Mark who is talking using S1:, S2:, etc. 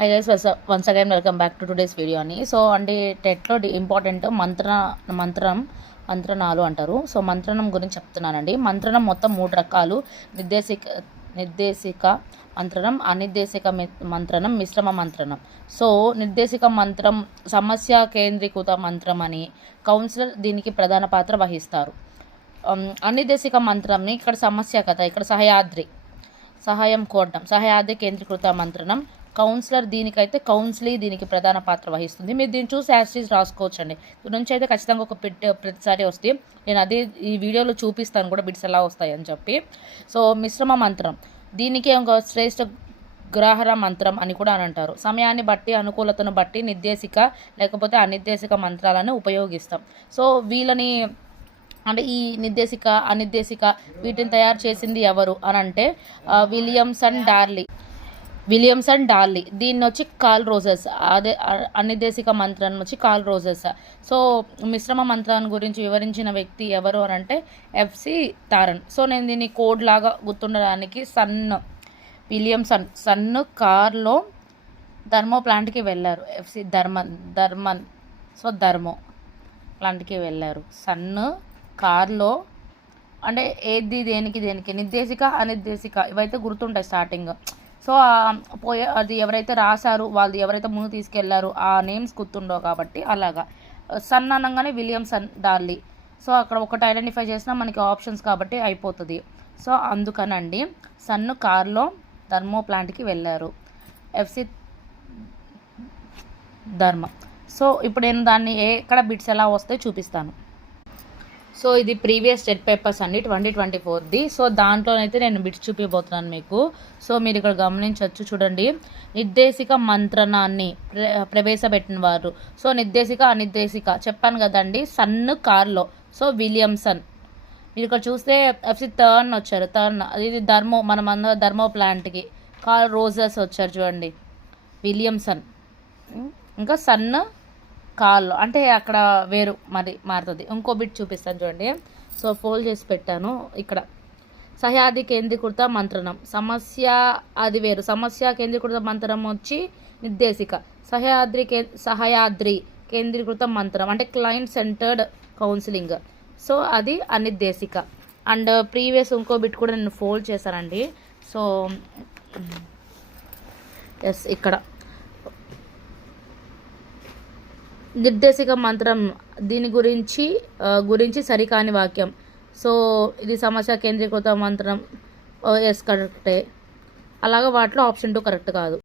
S1: Hi guys once again welcome back to today's video అని so అంటే టెట్లో important మంత్ర మంత్రం మంత్రణాలు అంటారు. సో మంత్రణం గురించి చెప్తున్నానండి. మంత్రణం మొత్తం మూడు రకాలు. నిర్దేశిక నిర్దేశిక మంత్రణం అనిర్దేశిక మి- మంత్రణం మిశ్రమ మంత్రణం. సో నిర్దేశిక మంత్రం సమస్య కేంద్రీకృత మంత్రం అని కౌన్సిలర్ దీనికి ప్రధాన పాత్ర వహిస్తారు. Um, అనిర్దేశిక మంత్రంని ఇక్కడ సమస్య కథ ఇక్కడ సహయాద్రి సహాయం కోరడం సహయాద్రి కేంద్రీకృత మంత్రణం కౌన్సిలర్ దీనికైతే కౌన్సిలీ దీనికి ప్రధాన పాత్ర వహిస్తుంది. మీరు దీన్ని చూసి యాస్టీస్ రాసుకోవచ్చు అండి నుంచి అయితే ఖచ్చితంగా ఒక బిట్ ప్రతిసారి వస్తే నేను అదే ఈ వీడియోలో చూపిస్తాను కూడా బిట్స్ ఎలా వస్తాయని చెప్పి. సో మిశ్రమ మంత్రం. దీనికి ఒక శ్రేష్ఠ గ్రహర మంత్రం అని కూడా అని అంటారు. సమయాన్ని బట్టి అనుకూలతను బట్టి నిర్దేశిక లేకపోతే అనిర్దేశిక మంత్రాలను ఉపయోగిస్తాం. సో వీళ్ళని అంటే ఈ నిర్దేశిక అనిర్దేశిక వీటిని తయారు చేసింది ఎవరు అని అంటే Williamson Darley. Williams and Darley దీన్ని వచ్చి కాల్ రోజెస్. అదే అ- అనిర్దేశిక వచ్చి కాల్ రోజెస్. సో మిశ్రమ మంత్రాన్ని గురించి వివరించిన వ్యక్తి ఎవరు అని అంటే ఎఫ్సి తారన్. సో నేను దీన్ని కోడ్ లాగా గుర్తుండడానికి సన్ విలియమ్సన్ సన్ కార్లో ధర్మో ప్లాంట్కి వెళ్ళారు. ఎఫ్సి ధర్మన్ ధర్మన్. సో ధర్మో ప్లాంట్కి వెళ్ళారు. సన్ కార్లో అంటే ఏది దేనికి దేనికి? నిర్దేశిక అనిర్దేశిక? ఇవైతే గుర్తుంటాయి స్టార్టింగ్. సో పోయే అది ఎవరైతే రాశారు వాళ్ళు ఎవరైతే ముందు తీసుకెళ్ళారు ఆ నేమ్స్ గుర్తుండవు కాబట్టి అలాగా. సన్ అనగానే విలియం సన్ డార్లీ. సో అక్కడ ఒకటి ఐడెంటిఫై చేసినా మనకి ఆప్షన్స్ కాబట్టి అయిపోతుంది. సో అందుకనండి సన్ను కార్లో ధర్మో ప్లాంట్కి వెళ్ళారు. ఎఫ్సి ధర్మ. సో ఇప్పుడు నేను దాన్ని ఏ ఎక్కడ బిట్స్ ఎలా వస్తాయో చూపిస్తాను. సో ఇది ప్రీవియస్ స్టెట్ పేపర్స్ అండి ట్వంటీ ట్వంటీ ఫోర్ది. సో దాంట్లోనైతే నేను బిట్స్ చూపిపోతున్నాను మీకు. సో మీరు ఇక్కడ గమనించవచ్చు చూడండి. నిర్దేశిక మంత్రణాన్ని ప్ర ప్రవేశపెట్టిన వారు. సో నిర్దేశిక అనిర్దేశిక. చెప్పాను కదండి సన్ కార్లో. So Williamson. మీరు ఇక్కడ చూస్తే ఎఫ్సి టర్న్ వచ్చారు. టర్న్ ఇది ధర్మో మనం అందరం ధర్మో ప్లాంట్కి. కార్ రోజెస్ వచ్చారు చూడండి. విలియమ్సన్. ఇంకా సన్ కాళ్ళు అంటే అక్కడ వేరు మరి మారుతుంది. ఇంకో బిట్ చూపిస్తాను చూడండి. సో ఫోల్డ్ చేసి పెట్టాను ఇక్కడ. సహ్యాది కేంద్రీకృత మంత్రణం. సమస్య అది వేరు. సమస్య కేంద్రీకృత మంత్రం వచ్చి నిర్దేశిక. సహయాద్రి కే సహయాద్రి కేంద్రీకృత మంత్రం అంటే క్లయింట్ సెంటర్డ్ కౌన్సిలింగ్ సో అది అనిర్దేశిక. అండ్ ప్రీవియస్ ఇంకో బిట్ కూడా నేను ఫోల్డ్ చేశానండి. సో ఎస్ ఇక్కడ. నిర్దేశిక మంత్రం దీని గురించి గురించి సరికాని వాక్యం. సో ఇది సమస్య కేంద్రీకృత మంత్రం ఎస్ కరెక్టే. అలాగా వాటిలో ఆప్షన్ టూ కరెక్ట్ కాదు.